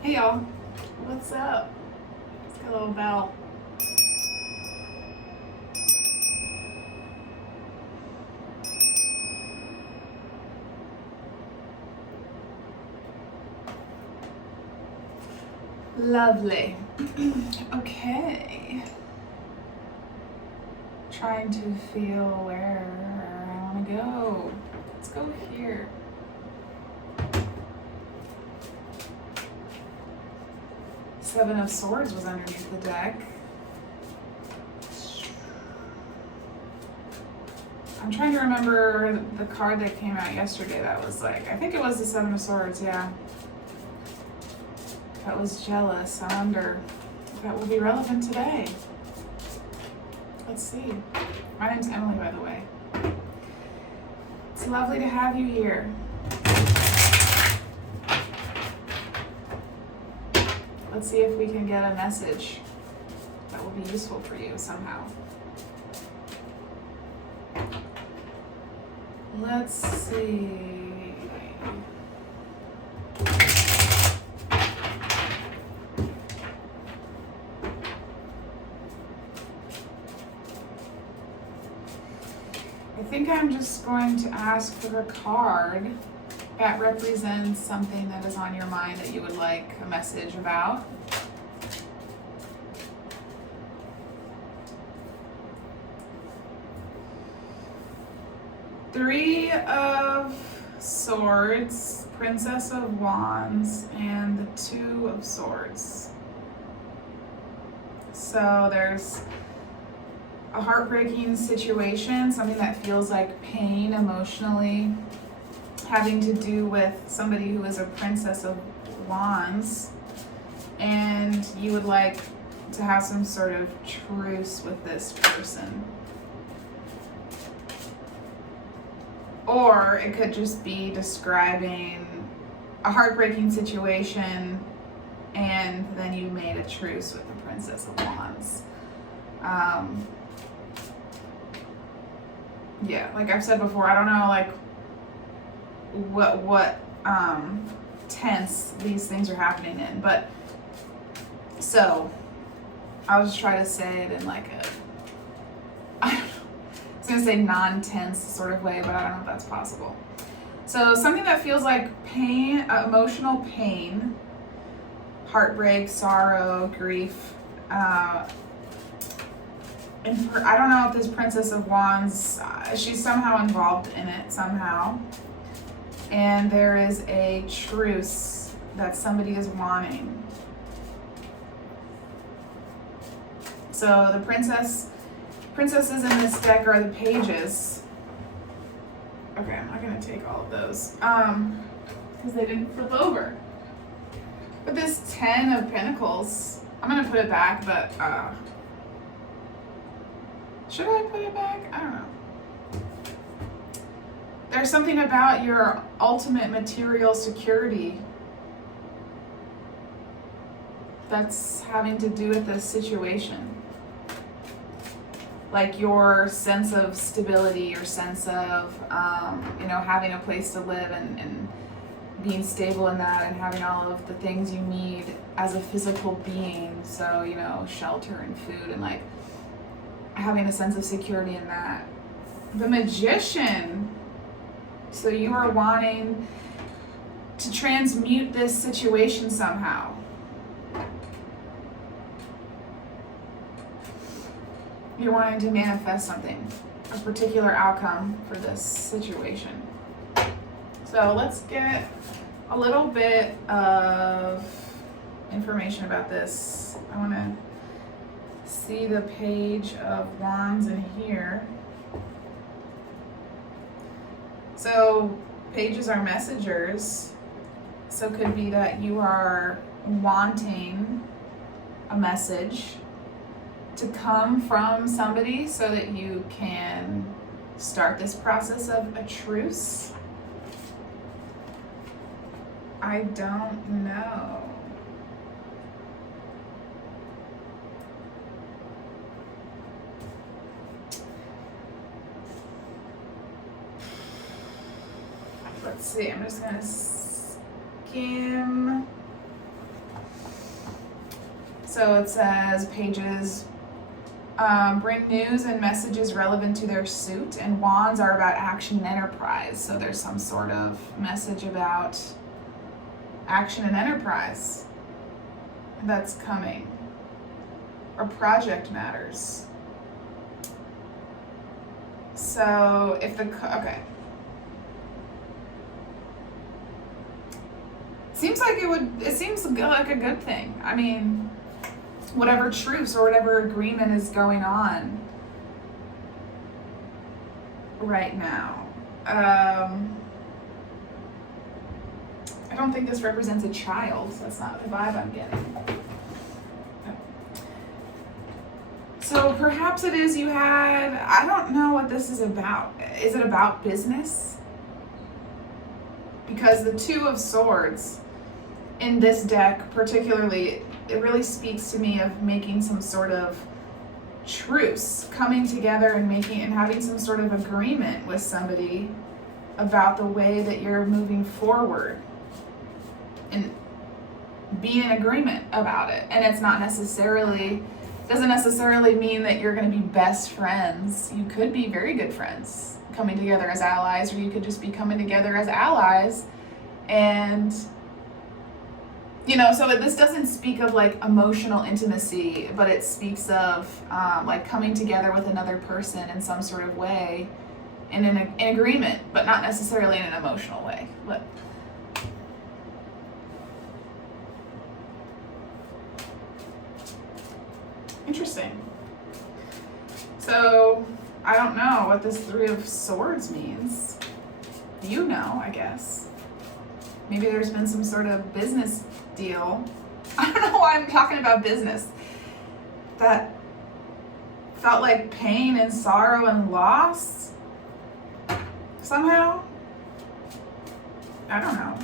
Hey y'all, what's up? It's got a little bell. Lovely. Okay. Trying to feel where I want to go. Let's go here. Seven of Swords was underneath the deck. I'm trying to remember the card that came out yesterday that was like, I think it was the Seven of Swords, yeah. That was jealous. I wonder if that will be relevant today. Let's see. My name's Emily, by the way. It's lovely to have you here. Let's see if we can get a message that will be useful for you somehow. Let's see. I think I'm just going to ask for a card that represents something that is on your mind that you would like a message about. Three of Swords, Princess of Wands, and the Two of Swords. So there's a heartbreaking situation, something that feels like pain emotionally, having to do with somebody who is a Princess of Wands, and you would like to have some sort of truce with this person. Or it could just be describing a heartbreaking situation and then you made a truce with the Princess of Wands. Yeah, like I've said before, I don't know like what tense these things are happening in, but so I'll just try to say it in like a, I was gonna say non-tense sort of way, but I don't know if that's possible. So something that feels like pain, emotional pain, heartbreak, sorrow, grief, and I don't know if this Princess of Wands, she's somehow involved in it somehow. And there is a truce that somebody is wanting. So the princesses in this deck are the pages. Okay, I'm not gonna take all of those because they didn't flip over. But this 10 of Pentacles, I'm gonna put it back, but should I put it back? I don't know. There's something about your ultimate material security that's having to do with this situation. Like your sense of stability, your sense of, having a place to live and being stable in that and having all of the things you need as a physical being. So, shelter and food and like having a sense of security in that. The Magician. So you are wanting to transmute this situation somehow. You're wanting to manifest something, a particular outcome for this situation. So let's get a little bit of information about this. I want to see the Page of Wands in here. So pages are messengers. So it could be that you are wanting a message to come from somebody so that you can start this process of a truce. I don't know. Let's see, I'm just gonna skim. So it says pages bring news and messages relevant to their suit, and wands are about action and enterprise. So there's some sort of message about action and enterprise that's coming, or project matters. So if the, okay. Seems like it seems like a good thing. I mean, whatever truce or whatever agreement is going on right now. I don't think this represents a child. That's not the vibe I'm getting. So perhaps it is you had, I don't know what this is about. Is it about business? Because the Two of Swords in this deck particularly, it really speaks to me of making some sort of truce, coming together and having some sort of agreement with somebody about the way that you're moving forward, and be in agreement about it. And it's not necessarily, doesn't necessarily mean that you're going to be best friends. You could be very good friends coming together as allies, or you could just be coming together as allies. And so this doesn't speak of like emotional intimacy, but it speaks of like coming together with another person in some sort of way, in agreement, but not necessarily in an emotional way. But interesting. So I don't know what this Three of Swords means. You know, I guess. Maybe there's been some sort of business deal. I don't know why I'm talking about business. That felt like pain and sorrow and loss somehow. I don't know.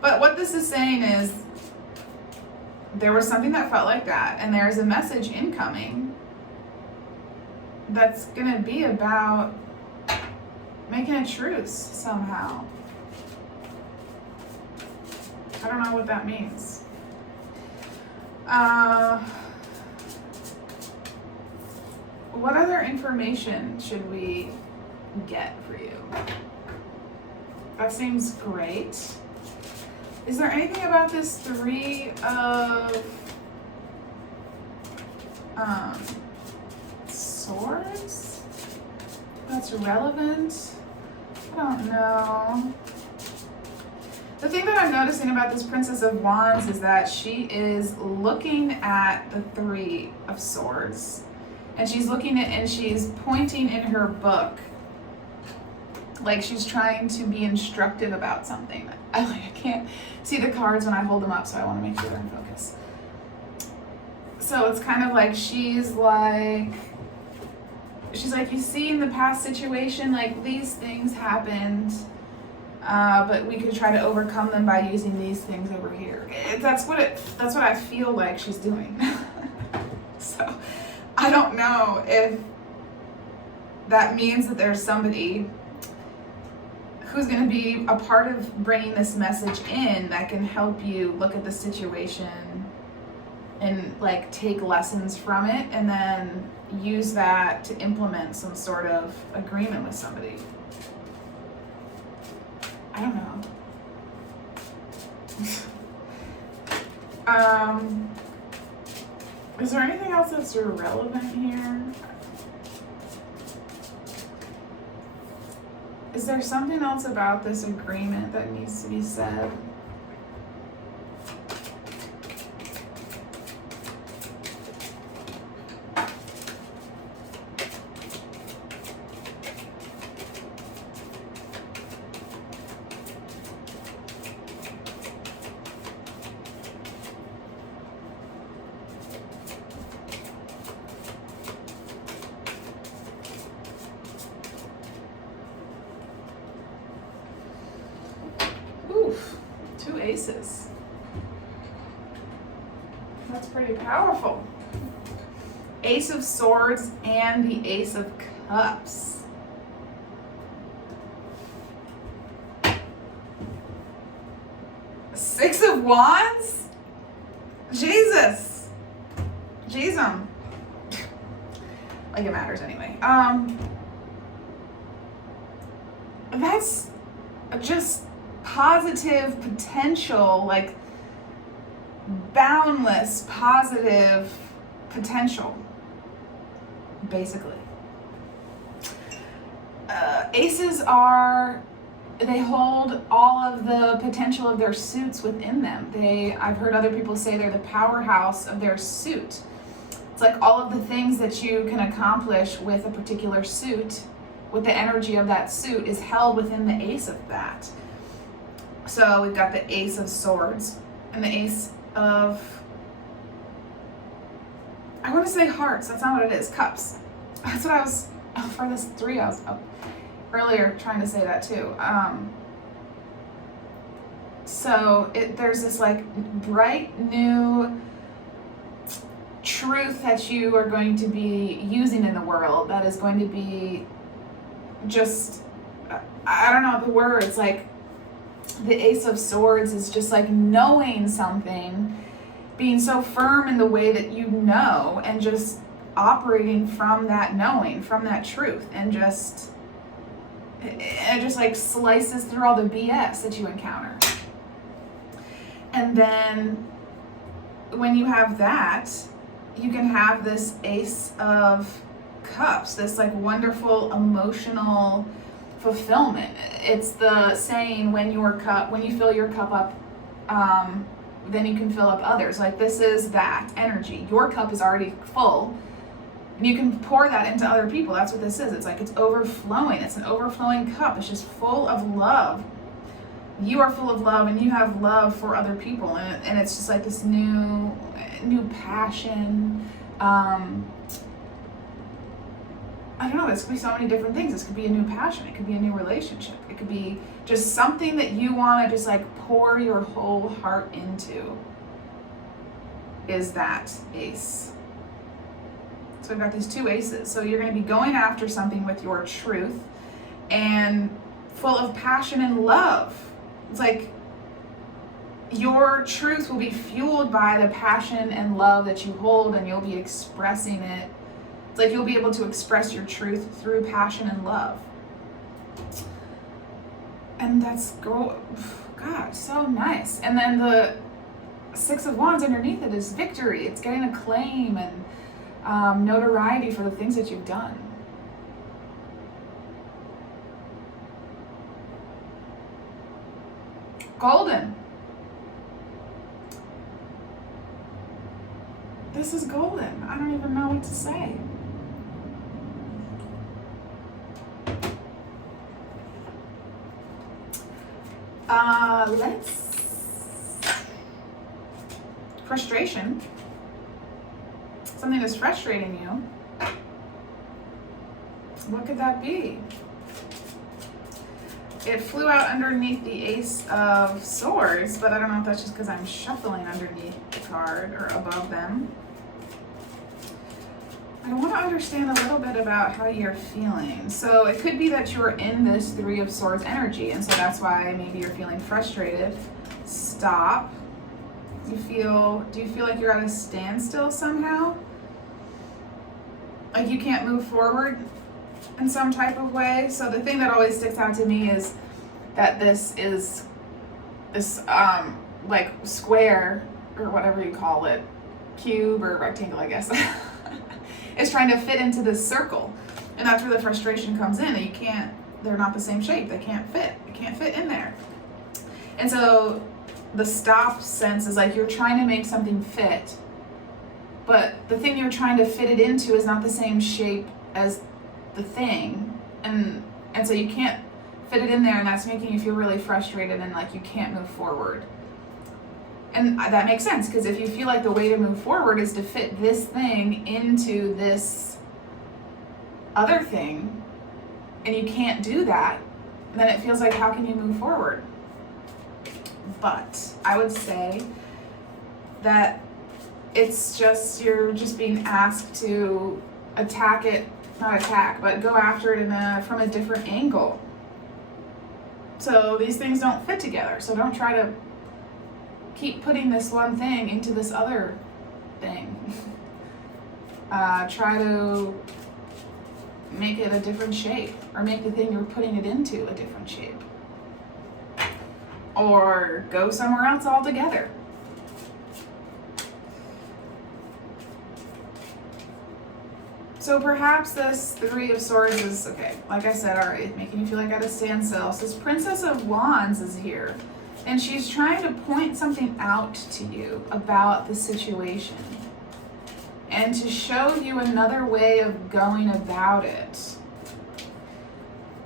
But what this is saying is there was something that felt like that, and there's a message incoming that's going to be about making a truce somehow. I don't know what that means. What other information should we get for you? That seems great. Is there anything about this Three of Swords that's relevant? I don't know. The thing that I'm noticing about this Princess of Wands is that she is looking at the Three of Swords, and she's looking at, and she's pointing in her book like she's trying to be instructive about something. I can't see the cards when I hold them up, so I want to make sure they're in focus. So it's kind of like she's like, you see, in the past situation, like these things happened, but we could try to overcome them by using these things over here. That's what I feel like she's doing. So I don't know if that means that there's somebody who's going to be a part of bringing this message in that can help you look at the situation and like take lessons from it, and then use that to implement some sort of agreement with somebody. I don't know. Is there anything else that's relevant here? Is there something else about this agreement that needs to be said? Two aces. That's pretty powerful. Ace of Swords and the Ace of Cups. Six of Wands? Jesus. Jeez, like it matters anyway. That's just positive potential, like boundless positive potential, basically. Aces they hold all of the potential of their suits within them. I've heard other people say they're the powerhouse of their suit. It's like all of the things that you can accomplish with a particular suit, with the energy of that suit, is held within the ace of that. So we've got the Ace of Swords and the Ace of, I want to say hearts. That's not what it is. Cups. That's what I was, for this 3, I was earlier trying to say that too. So there's this like bright new truth that you are going to be using in the world that is going to be just, I don't know the words, like the Ace of Swords is just like knowing something, being so firm in the way that you know, and just operating from that knowing, from that truth, and it just like slices through all the BS that you encounter. And then when you have that, you can have this Ace of Cups, this like wonderful emotional fulfillment. It's the saying, when you fill your cup up, then you can fill up others. Like, this is that energy. Your cup is already full, and you can pour that into other people. That's what this is. It's like it's overflowing. It's an overflowing cup. It's just full of love. You are full of love, and you have love for other people, and it's just like this new passion. I don't know, this could be so many different things. This could be a new passion. It could be a new relationship. It could be just something that you want to just like pour your whole heart into, is that ace. So we've got these 2 aces. So you're going to be going after something with your truth and full of passion and love. It's like your truth will be fueled by the passion and love that you hold, and you'll be expressing it. It's like you'll be able to express your truth through passion and love. And that's, God, so nice. And then the 6 of Wands underneath it is victory. It's getting acclaim and notoriety for the things that you've done. Golden. This is golden. I don't even know what to say. Frustration. Something is frustrating you. What could that be? It flew out underneath the Ace of Swords, but I don't know if that's just because I'm shuffling underneath the card or above them. I want to understand a little bit about how you're feeling. So it could be that you're in this 3 of Swords energy, and so that's why maybe you're feeling frustrated. Stop. Do you feel like you're at a standstill somehow? Like you can't move forward in some type of way? So the thing that always sticks out to me is that this like square, or whatever you call it, cube or rectangle, I guess, is trying to fit into this circle. And that's where the frustration comes in. And they're not the same shape. They can't fit. It can't fit in there. And so the stop sense is like you're trying to make something fit, but the thing you're trying to fit it into is not the same shape as the thing. And so you can't fit it in there, and that's making you feel really frustrated and like you can't move forward. And that makes sense, because if you feel like the way to move forward is to fit this thing into this other thing, and you can't do that, then it feels like, how can you move forward? But I would say that it's just, you're just being asked to attack it, not attack, but go after it from a different angle. So these things don't fit together, so don't try to keep putting this one thing into this other thing. Try to make it a different shape, or make the thing you're putting it into a different shape. Or go somewhere else altogether. So perhaps this Three of Swords is, okay, like I said, alright, making you feel like at a standstill. So this Princess of Wands is here, and she's trying to point something out to you about the situation, and to show you another way of going about it.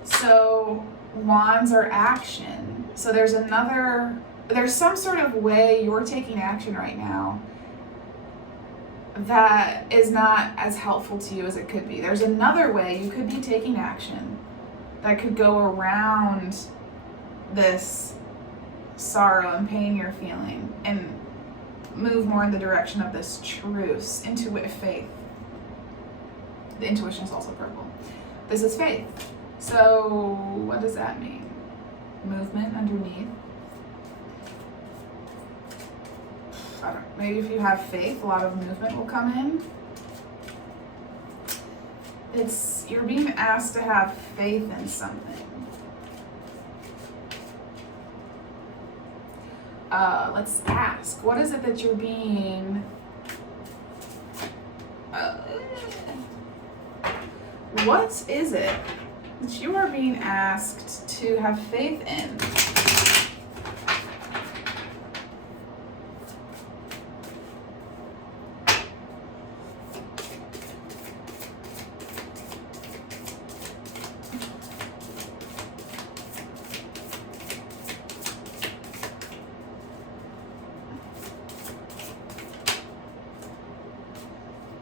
So Wands are action. So there's some sort of way you're taking action right now that is not as helpful to you as it could be. There's another way you could be taking action that could go around this sorrow and pain you're feeling and move more in the direction of this truce, faith. The intuition is also purple. This is faith. So what does that mean? Movement underneath. I don't know, maybe if you have faith, a lot of movement will come in. You're being asked to have faith in something. Let's ask, what is it that you're being... what is it that you are being asked to have faith in?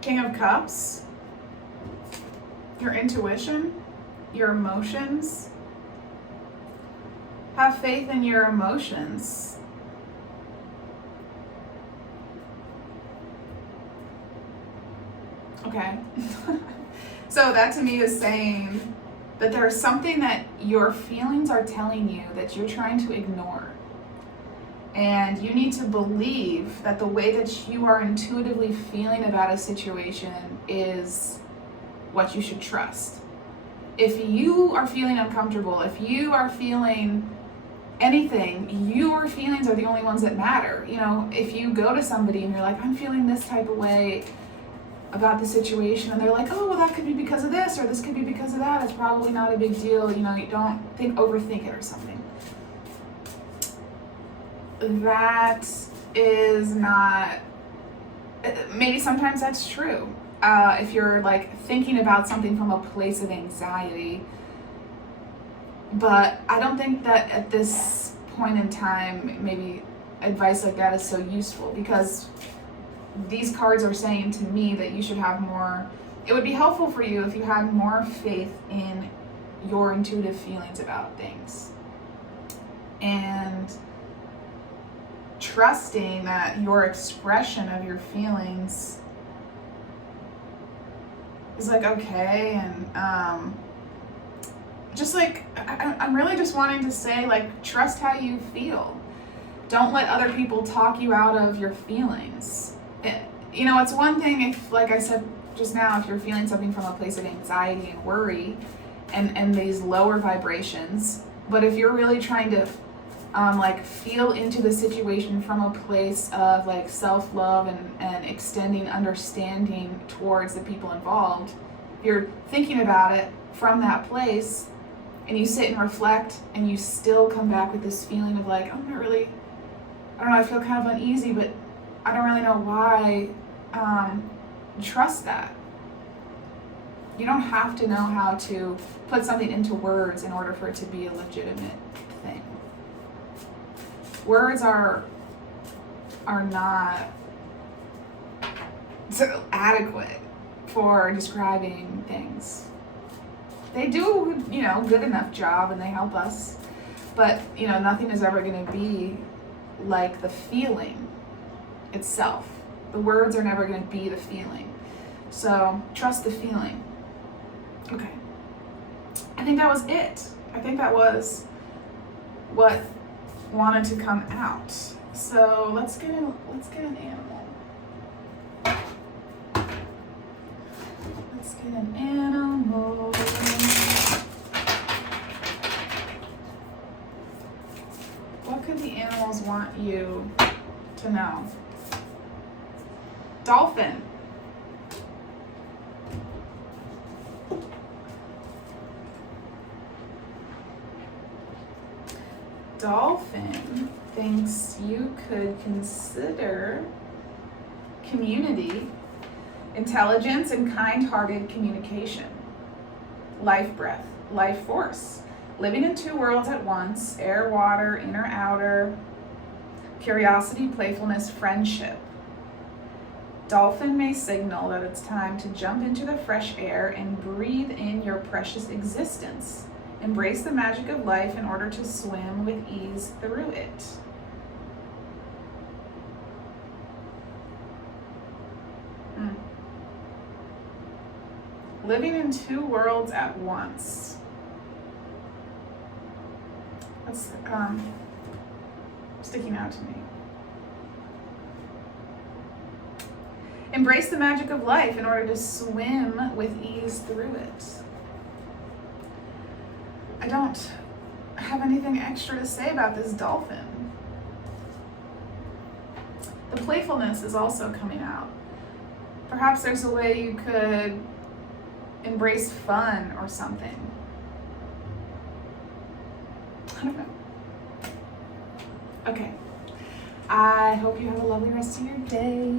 King of Cups, your intuition, your emotions. Have faith in your emotions. Okay. So that to me is saying that there's something that your feelings are telling you that you're trying to ignore. And you need to believe that the way that you are intuitively feeling about a situation is what you should trust. If you are feeling uncomfortable, if you are feeling anything, your feelings are the only ones that matter. You know, if you go to somebody and you're like, I'm feeling this type of way about the situation, and they're like, oh, well, that could be because of this, or this could be because of that, it's probably not a big deal. You know, you don't overthink it or something. That is not, maybe sometimes that's true. If you're like thinking about something from a place of anxiety, but I don't think that at this point in time, maybe advice like that is so useful, because these cards are saying to me that you should have more, it would be helpful for you if you had more faith in your intuitive feelings about things. And trusting that your expression of your feelings is like okay, and just like I'm really just wanting to say, like, trust how you feel. Don't let other people talk you out of your feelings. You know, it's one thing if, like I said just now, if you're feeling something from a place of anxiety and worry and these lower vibrations, but if you're really trying to like feel into the situation from a place of like self-love and extending understanding towards the people involved, you're thinking about it from that place, and you sit and reflect, and you still come back with this feeling of like, I don't know, I feel kind of uneasy, but I don't really know why. Trust that. You don't have to know how to put something into words in order for it to be a legitimate thing. Words are not so adequate for describing things. They do, you know, good enough job, and they help us, but, you know, nothing is ever going to be like the feeling itself. The words are never going to be the feeling. So trust the feeling. Okay. I think that was it. I think that was what wanted to come out. So let's get an animal. Let's get an animal. What could the animals want you to know? Dolphin. Dolphin thinks you could consider community, intelligence, and kind-hearted communication, life breath, life force, living in two worlds at once, air, water, inner, outer, curiosity, playfulness, friendship. Dolphin may signal that it's time to jump into the fresh air and breathe in your precious existence. Embrace the magic of life in order to swim with ease through it. Living in two worlds at once. That's sticking out to me. Embrace the magic of life in order to swim with ease through it. I don't have anything extra to say about this dolphin. The playfulness is also coming out. Perhaps there's a way you could embrace fun or something. I don't know. Okay. I hope you have a lovely rest of your day.